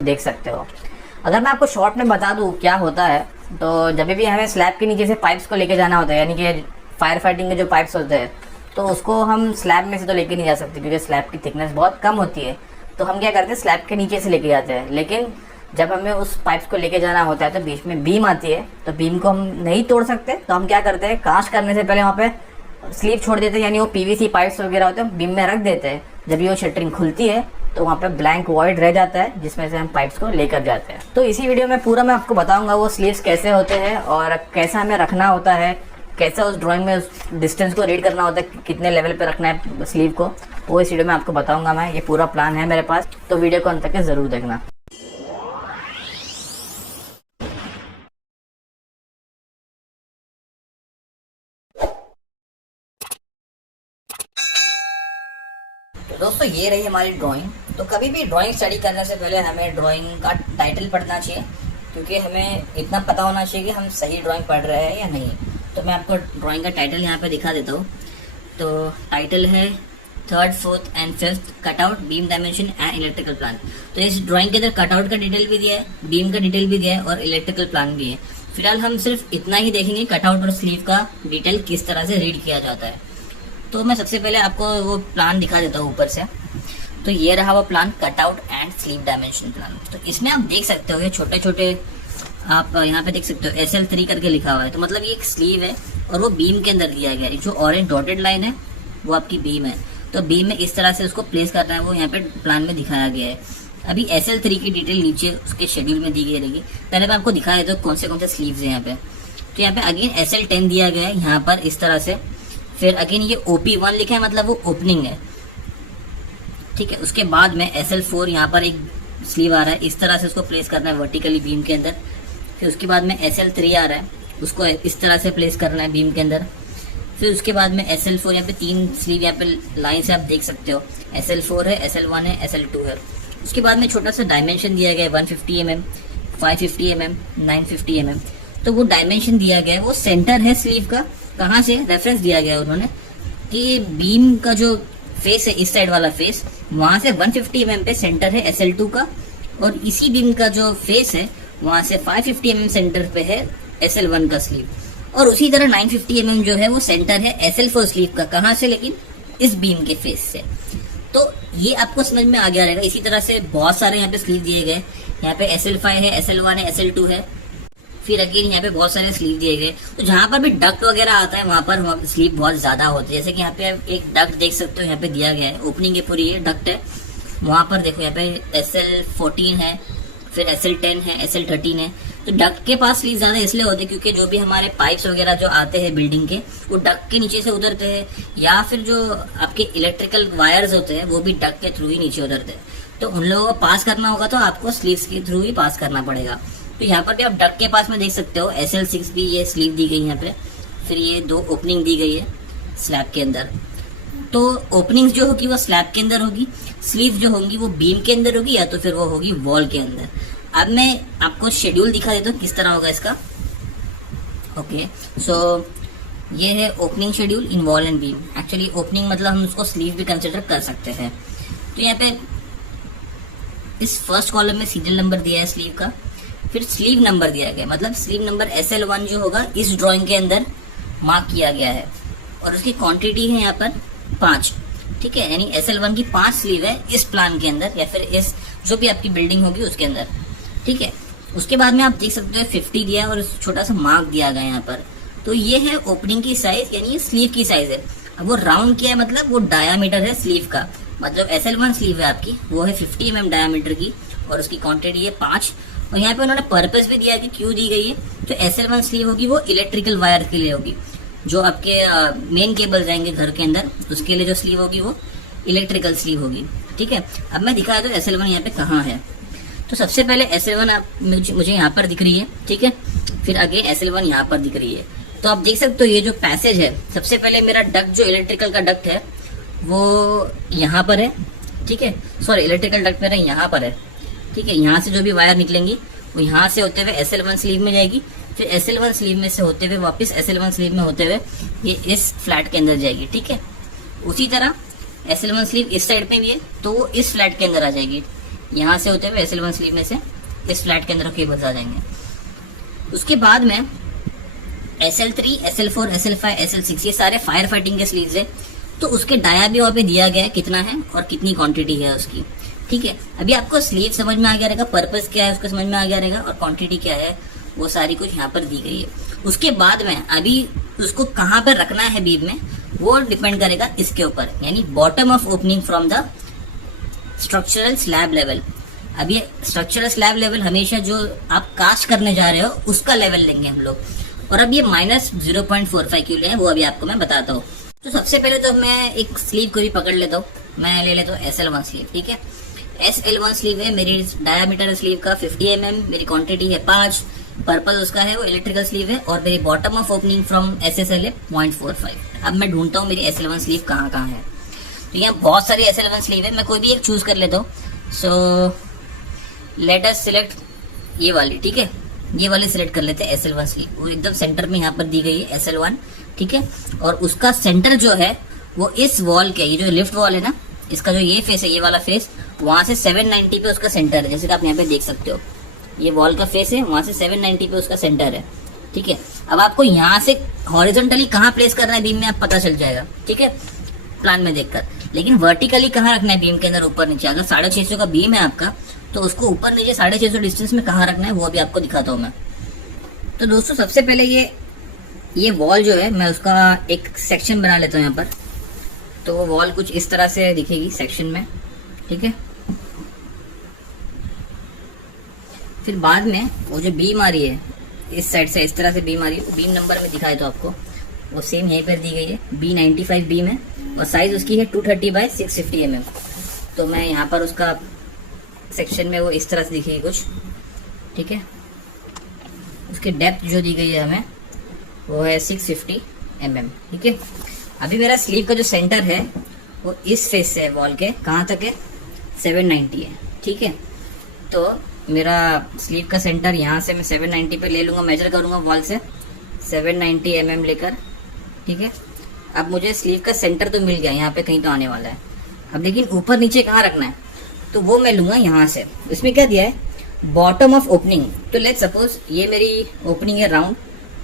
देख सकते हो। अगर मैं आपको शॉर्ट में बता दूं क्या होता है, तो जब भी हमें स्लैब के नीचे से पाइप्स को लेके जाना होता है, यानी कि फायर फाइटिंग के जो पाइप्स होते हैं, तो उसको हम स्लैब में से तो लेके नहीं जा सकते क्योंकि स्लैब की थिकनेस बहुत कम होती है। तो हम क्या करते हैं, स्लैब के नीचे से लेके जाते हैं। लेकिन जब हमें उस पाइप्स को लेके जाना होता है तो बीच में बीम आती है, तो बीम को हम नहीं तोड़ सकते। तो हम क्या करते हैं, कास्ट करने से पहले वहाँ पे स्लीव छोड़ देते हैं, यानी वो पीवीसी पाइप्स वगैरह होते हैं बीम में रख देते हैं। जब ये वो शटरिंग खुलती है तो वहाँ पे ब्लैंक वॉइड रह जाता है जिसमें से हम पाइप्स को लेकर जाते हैं। तो इसी वीडियो में पूरा मैं आपको बताऊंगा वो स्लीव्स कैसे होते हैं और कैसा हमें रखना होता है, कैसे उस ड्राइंग में उस डिस्टेंस को रीड करना होता है, कितने लेवल पे रखना है स्लीव को, वो इस वीडियो में आपको बताऊंगा मैं। ये पूरा प्लान है मेरे पास, तो वीडियो को अंत तक जरूर देखना। तो दोस्तों ये रही हमारी ड्राइंग। तो कभी भी ड्राइंग स्टडी करने से पहले हमें ड्राइंग का टाइटल पढ़ना चाहिए, क्योंकि हमें इतना पता होना चाहिए कि हम सही ड्राइंग पढ़ रहे हैं या नहीं। तो मैं आपको ड्राइंग का टाइटल यहाँ पे दिखा देता हूँ। तो टाइटल है 3rd, 4th and 5th cutout, beam dimension and electrical plan. तो इस ड्राइंग के अंदर कटआउट का डिटेल भी दिया है, बीम का डिटेल भी दिया है और इलेक्ट्रिकल प्लान भी है। फिलहाल हम सिर्फ इतना ही देखेंगे कटआउट और स्लीव का डिटेल किस तरह से रीड किया जाता है। तो मैं सबसे पहले आपको वो प्लान दिखा देता हूँ ऊपर से। तो ये रहा वो plan, cutout and sleeve dimension plan. तो इसमें आप देख सकते हो ये छोटे छोटे, आप यहाँ पे देख सकते हो SL3 करके लिखा हुआ है। तो मतलब ये एक स्लीव है और वो बीम के अंदर दिया गया है। जो ऑरेंज डॉटेड लाइन है वो आपकी बीम है। तो बीम में इस तरह से उसको प्लेस करना है, वो यहाँ पे प्लान में दिखाया गया है। अभी SL3 की डिटेल नीचे उसके शेड्यूल में दी गई रहेगी। पहले मैं आपको दिखा देता हूँ कौन से स्लीव्स है यहाँ पे। तो यहाँ पे अगेन SL10 दिया गया है यहाँ पर इस तरह से। फिर अगेन ये OP1 लिखा है, मतलब वो ओपनिंग है, ठीक है। उसके बाद में SL4 यहाँ पर एक स्लीव आ रहा है, इस तरह से उसको प्लेस करना है वर्टिकली बीम के अंदर। फिर उसके बाद में SL3 आ रहा है, उसको इस तरह से प्लेस करना है बीम के अंदर। फिर उसके बाद में SL4, यहाँ पे 3 स्लीव यहाँ पे लाइन से आप देख सकते हो। SL4 है, SL1 है, SL2 है। उसके बाद में छोटा सा डायमेंशन दिया गया है 150 mm, 550 mm, 950 mm। तो वो डायमेंशन दिया गया है, वो सेंटर है स्लीव का। कहाँ से रेफरेंस दिया गया है उन्होंने कि बीम का जो फेस है, इस साइड वाला फेस, वहां से 150 mm पे सेंटर है SL2 का, और इसी बीम का जो फेस है वहां से 550 mm सेंटर पे है SL1 का स्लीव। और उसी तरह 950 mm जो है वो सेंटर है SL4 स्लीव का। कहाँ से, लेकिन इस बीम के फेस से। तो ये आपको समझ में आ गया रहेगा। इसी तरह से बहुत सारे यहाँ पे स्लीव दिए गए। यहाँ पे SL5 है, SL1 है, SL2 है। फिर अगेन यहाँ पे बहुत सारे स्लीव दिए गए। तो जहाँ पर भी डक्ट वगैरह आता है वहां पर स्लीव बहुत ज्यादा होती है। जैसे कि यहाँ पे एक डक्ट देख सकते हो, यहाँ पे दिया गया है, ओपनिंग है पूरी, ये डक्ट है। वहां पर देखो यहाँ पे SL14 है, फिर SL10 है, SL13 है। तो डक्ट के पास स्लीव ज्यादा इसलिए होते हैं क्योंकि जो भी हमारे पाइप्स वगैरह जो आते हैं बिल्डिंग के, वो डक्ट के नीचे से उतरते हैं, या फिर जो आपके इलेक्ट्रिकल वायर्स होते हैं वो भी डक्ट के थ्रू ही नीचे उतरते हैं। तो उन लोगों को पास करना होगा तो आपको स्लीव्स के थ्रू ही पास करना पड़ेगा। तो यहाँ पर भी आप डक्ट के पास में देख सकते हो SL6 भी ये स्लीव दी गई है यहाँ पे। फिर ये 2 ओपनिंग दी गई है स्लैब के अंदर। तो ओपनिंग जो होगी वो स्लैब के अंदर होगी, स्लीव जो होंगी वो बीम के अंदर होगी, या तो फिर वो होगी वॉल के अंदर। अब मैं आपको शेड्यूल दिखा देता हूँ किस तरह होगा इसका। ओके, सो ये है opening schedule in wall and beam. Actually opening मतलब हम उसको स्लीव भी कंसिडर कर सकते हैं। तो यहाँ पे इस फर्स्ट कॉलम में सीरियल नंबर दिया है स्लीव का, फिर स्लीव नंबर दिया गया, मतलब स्लीव नंबर SL1 जो होगा इस ड्राइंग के अंदर मार्क किया गया है, और उसकी क्वांटिटी है यहाँ पर 5, ठीक है। यानी SL1 की 5 स्लीव है इस प्लान के अंदर, या फिर इस जो भी आपकी बिल्डिंग होगी उसके अंदर, ठीक है। उसके बाद में आप देख सकते हो 50 दिया है और छोटा सा मार्क दिया गया यहाँ पर। तो ये है ओपनिंग की साइज, यानी स्लीव की साइज है। अब वो राउंड किया है, मतलब वो डायामीटर है स्लीव का। मतलब SL1 स्लीव है आपकी, वो है 50 mm डायामीटर की, और उसकी क्वांटिटी है 5। और यहाँ पे उन्होंने पर्पस भी दिया है कि क्यों दी गई है। तो SL1 स्लीव होगी वो इलेक्ट्रिकल वायर के लिए होगी, जो आपके मेन केबल जाएंगे घर के अंदर, उसके लिए जो स्लीव होगी वो इलेक्ट्रिकल स्लीव होगी, ठीक है। अब मैं दिखाया तो SL1 यहाँ पे कहाँ है। तो सबसे पहले SL1 मुझे यहाँ पर दिख रही है, ठीक है। फिर आगे SL1 यहाँ पर दिख रही है। तो आप देख सकते हो ये जो पैसेज है, सबसे पहले मेरा डक्ट जो इलेक्ट्रिकल का डक्ट है वो यहाँ पर है, ठीक है। सॉरी, इलेक्ट्रिकल डक्ट मेरा यहाँ पर है, ठीक है। यहाँ से जो भी वायर निकलेंगी वो यहाँ से होते हुए SL1 स्लीव में जाएगी, फिर SL1 स्लीव में से होते हुए वापस SL1 स्लीव में होते हुए ये इस फ्लैट के अंदर जाएगी, ठीक है। उसी तरह SL1 स्लीव इस साइड पे भी है, तो वो इस फ्लैट के अंदर आ जाएगी। यहाँ से होते हुए SL1 स्लीव में से इस फ्लैट के अंदर केबल्स आ जाएंगे। उसके बाद में SL3, SL4, SL5, SL6 ये सारे फायर फाइटिंग के स्लीव्स है। तो उसके डाया भी वहाँ पे दिया गया है कितना है और कितनी क्वांटिटी है उसकी। ठीक है, अभी आपको स्लीव समझ में आ गया रहेगा, पर्पस क्या है उसका समझ में आ गया रहेगा और क्वांटिटी क्या है वो सारी कुछ यहाँ पर दी गई है। उसके बाद में अभी उसको कहाँ पर रखना है बीम में वो डिपेंड करेगा इसके ऊपर, यानी bottom of opening from the structural slab level. अब ये स्ट्रक्चरल स्लैब लेवल हमेशा जो आप कास्ट करने जा रहे हो उसका लेवल लेंगे हम लोग। और अब ये -0.45 क्यों ले वो अभी आपको मैं बताता हूँ। तो सबसे पहले तो मैं एक स्लीव को भी पकड़ लेता हूँ, मैं ले लेता हूँ SL1 स्लीव। ठीक है, SL1 स्लीव है, मेरी डायामीटर स्लीव का 50 mm, मेरी क्वांटिटी है 5, पर्पल उसका है वो इलेक्ट्रिकल स्लीव है और मेरी bottom of opening from SSL है 0.45। अब मैं ढूंढता हूँ मेरी SL1 स्लीव कहाँ कहाँ है। तो यहाँ बहुत सारी SL1 स्लीव है, मैं कोई भी एक चूज कर लेता हूँ। सो लेट अस सिलेक्ट ये वाली। ठीक है, ये वाली सिलेक्ट कर लेते हैं SL1 स्लीव, वो एकदम सेंटर में यहाँ पर दी गई है SL1। ठीक है, और उसका सेंटर जो है वो इस वॉल के, ये जो लिफ्ट वॉल है ना, इसका जो ये फेस है, ये वाला फेस, वहां से 790 पे उसका सेंटर है, जैसे कि आप यहाँ पे देख सकते हो। ये वॉल का फेस है, वहां से 790 पे उसका सेंटर है। ठीक है, अब आपको यहाँ से हॉरिजॉन्टली कहाँ प्लेस करना है बीम में आप पता चल जाएगा। ठीक है, प्लान में देखकर। लेकिन वर्टिकली कहाँ रखना है बीम के अंदर, ऊपर नीचे। अगर 650 का बीम है आपका तो उसको ऊपर नीचे 650 डिस्टेंस में कहाँ रखना है वो अभी आपको दिखाता हूँ मैं। तो दोस्तों सबसे पहले ये वॉल जो है मैं उसका एक सेक्शन बना लेता हूँ यहाँ पर। तो वो वॉल कुछ इस तरह से दिखेगी सेक्शन में। ठीक है, फिर बाद में वो जो बीम आ रही है इस साइड से, इस तरह से बीम आ रही है, बीम नंबर में दिखाए तो आपको वो सेम यहीं पर दी गई है। B95 बीम है और साइज उसकी है 230 बाय 650 mm। तो मैं यहाँ पर उसका सेक्शन में वो इस तरह से दिखेगी कुछ। ठीक है, उसकी डेप्थ जो दी गई है हमें वो है 650 mm। ठीक है, अभी मेरा स्लीव का जो सेंटर है वो इस फेस से है वॉल के, कहाँ तक है 790 है। ठीक है, तो मेरा स्लीव का सेंटर यहाँ से मैं 790 पे ले लूँगा, मेजर करूँगा वॉल से 790 mm लेकर। ठीक है, अब मुझे स्लीव का सेंटर तो मिल गया, यहाँ पे कहीं तो आने वाला है। अब लेकिन ऊपर नीचे कहाँ रखना है तो वो मैं लूँगा यहाँ से। इसमें क्या दिया है बॉटम ऑफ ओपनिंग। तो लेट्स सपोज ये मेरी ओपनिंग है राउंड।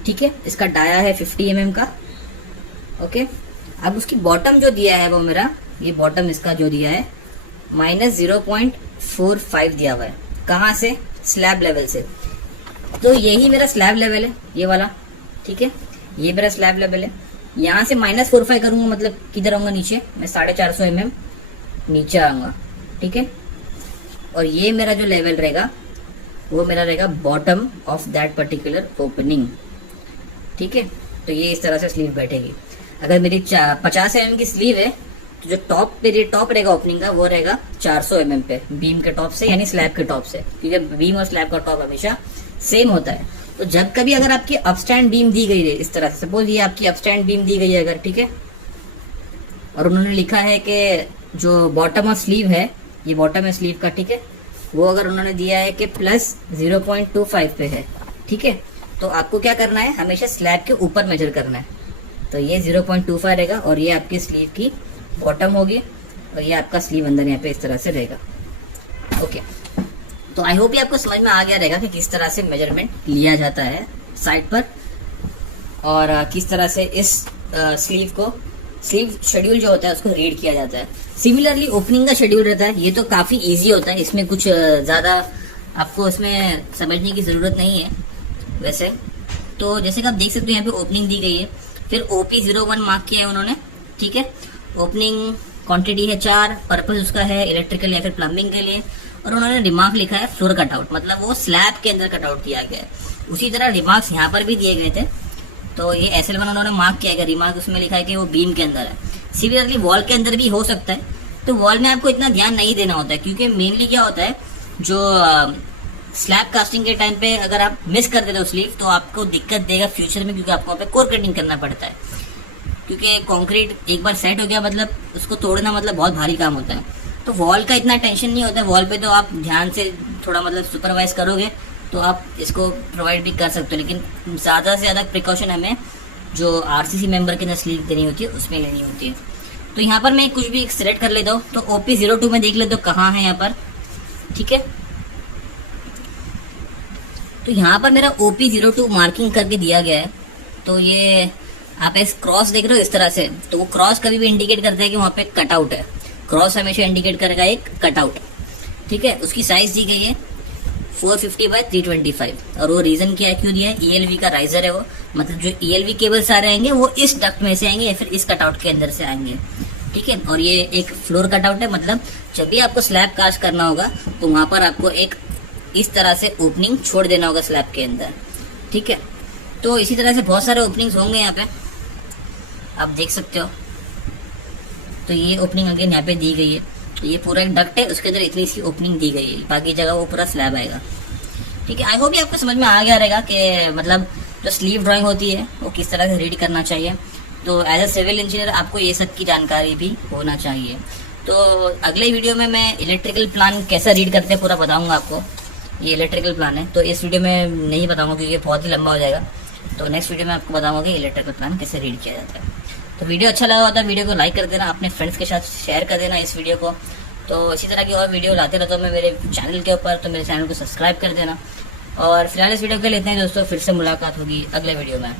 ठीक है, इसका डाया है 50 mm का। ओके, अब उसकी बॉटम जो दिया है वो मेरा, ये बॉटम इसका जो दिया है -0.45 दिया हुआ है। कहाँ से, स्लैब लेवल से। तो यही मेरा स्लैब लेवल है ये वाला। ठीक है, ये मेरा स्लैब लेवल है। यहाँ से -45 करूंगा मतलब किधर आऊंगा नीचे, मैं 450 mm नीचे आऊंगा। ठीक है, और ये मेरा जो लेवल रहेगा वो मेरा रहेगा bottom of that particular opening. ठीक है, तो ये इस तरह से स्लीव बैठेगी। अगर मेरी 50 mm की स्लीव है तो जो टॉप पे टॉप रहेगा ओपनिंग का वो रहेगा 400 mm पे बीम के टॉप से, यानी स्लैब के टॉप से, क्योंकि बीम और स्लैब का टॉप हमेशा सेम होता है। तो जब कभी अगर आपकी अपस्टैंड बीम दी गई है इस तरह से, सपोज ये आपकी अपस्टैंड बीम दी गई है अगर, ठीक है, और उन्होंने लिखा है कि जो बॉटम ऑफ स्लीव है, ये बॉटम है स्लीव का, ठीक है, वो अगर उन्होंने दिया है कि +0.25 पे है। ठीक है, तो आपको क्या करना है, हमेशा स्लैब के ऊपर मेजर करना है। तो ये 0.25 रहेगा और ये आपकी स्लीव की बॉटम होगी और ये आपका स्लीव अंदर यहाँ पे इस तरह से रहेगा। ओके, तो आई होप ये आपको समझ में आ गया रहेगा कि किस तरह से मेजरमेंट लिया जाता है साइड पर और किस तरह से इस स्लीव शेड्यूल जो होता है उसको रीड किया जाता है। सिमिलरली ओपनिंग का शेड्यूल रहता है, ये तो काफी इजी होता है, इसमें कुछ ज्यादा आपको इसमें समझने की जरूरत नहीं है वैसे। तो जैसे कि आप देख सकते हो यहाँ पे ओपनिंग दी गई है, फिर OP01 मार्क किया है उन्होंने। ठीक है, ओपनिंग क्वांटिटी है 4, पर्पस उसका है इलेक्ट्रिकल या फिर प्लम्बिंग के लिए, और उन्होंने रिमार्क लिखा है फ्लोर कटआउट, मतलब वो स्लैब के अंदर कटआउट किया गया है। उसी तरह रिमार्क्स यहाँ पर भी दिए गए थे, तो ये SL1 उन्होंने मार्क किया है, रिमार्क उसमें लिखा है कि वो बीम के अंदर है। सिमिलरली वॉल के अंदर भी हो सकता है, तो वॉल में आपको इतना ध्यान नहीं देना होता है, क्योंकि मेनली क्या होता है, जो स्लैब कास्टिंग के टाइम पे अगर आप मिस कर देते हो स्लीव तो आपको दिक्कत देगा फ्यूचर में, क्योंकि आपको वहाँ पे कोर कटिंग करना पड़ता है। क्योंकि कंक्रीट एक बार सेट हो गया मतलब उसको तोड़ना मतलब बहुत भारी काम होता है। तो वॉल का इतना टेंशन नहीं होता है, वॉल पे तो आप ध्यान से थोड़ा मतलब सुपरवाइज करोगे तो आप इसको प्रोवाइड भी कर सकते हो, लेकिन ज़्यादा से ज़्यादा प्रिकॉशन हमें जो RCC मेंबर के अंदर स्लीव देनी होती है उसमें लेनी होती है। तो यहाँ पर मैं कुछ भी सिलेक्ट कर लेता हूँ, तो OP02 में देख लेता हूँ कहाँ है यहाँ पर। ठीक है। तो यहाँ पर मेरा OP02 मार्किंग करके दिया गया है। तो ये आप इस क्रॉस देख रहे हो इस तरह से, तो वो क्रॉस कभी भी इंडिकेट करता है कि वहां पे कटआउट है। क्रॉस हमेशा इंडिकेट करेगा एक कटआउट, ठीक है। उसकी साइज दी गई है 450 बाय 325, और वो रीजन क्या है, क्यों दिया है, ELV का राइजर है वो, मतलब जो ELV केबल सारे आएंगे वो इस डक्ट में से आएंगे या फिर इस कटआउट के अंदर से आएंगे, ठीक है। और ये एक फ्लोर कटआउट है, मतलब जब भी आपको स्लैब कास्ट करना होगा तो वहां पर आपको एक इस तरह से ओपनिंग छोड़ देना होगा स्लैब के अंदर, ठीक है। तो इसी तरह से बहुत सारे ओपनिंग्स होंगे यहाँ पे, आप देख सकते हो। तो ये ओपनिंग अगेन यहाँ पे दी गई है, तो ये पूरा एक डक्ट है, उसके अंदर इतनी सी ओपनिंग दी गई है, बाकी जगह वो पूरा स्लैब आएगा, ठीक है। आई होप ये आपको समझ में आ गया रहेगा कि मतलब जो स्लीव ड्राइंग होती है वो किस तरह से रीड करना चाहिए। तो एज ए सिविल इंजीनियर आपको ये सब की जानकारी भी होना चाहिए। तो अगले वीडियो में मैं इलेक्ट्रिकल प्लान कैसा रीड करते हैं पूरा बताऊंगा आपको। ये इलेक्ट्रिकल प्लान है, तो इस वीडियो में नहीं बताऊंगा क्योंकि बहुत ही लंबा हो जाएगा। तो नेक्स्ट वीडियो में आपको बताऊंगा कि इलेक्ट्रिकल प्लान कैसे रीड किया जाता है। तो वीडियो अच्छा लगा होता है वीडियो को लाइक कर देना, अपने फ्रेंड्स के साथ शेयर कर देना इस वीडियो को। तो इसी तरह की और वीडियो लाते रहता हूँ मैं मेरे चैनल के ऊपर, तो मेरे चैनल को सब्सक्राइब कर देना। और फिलहाल इस वीडियो के लिए इतना ही दोस्तों, फिर से मुलाकात होगी अगले वीडियो में।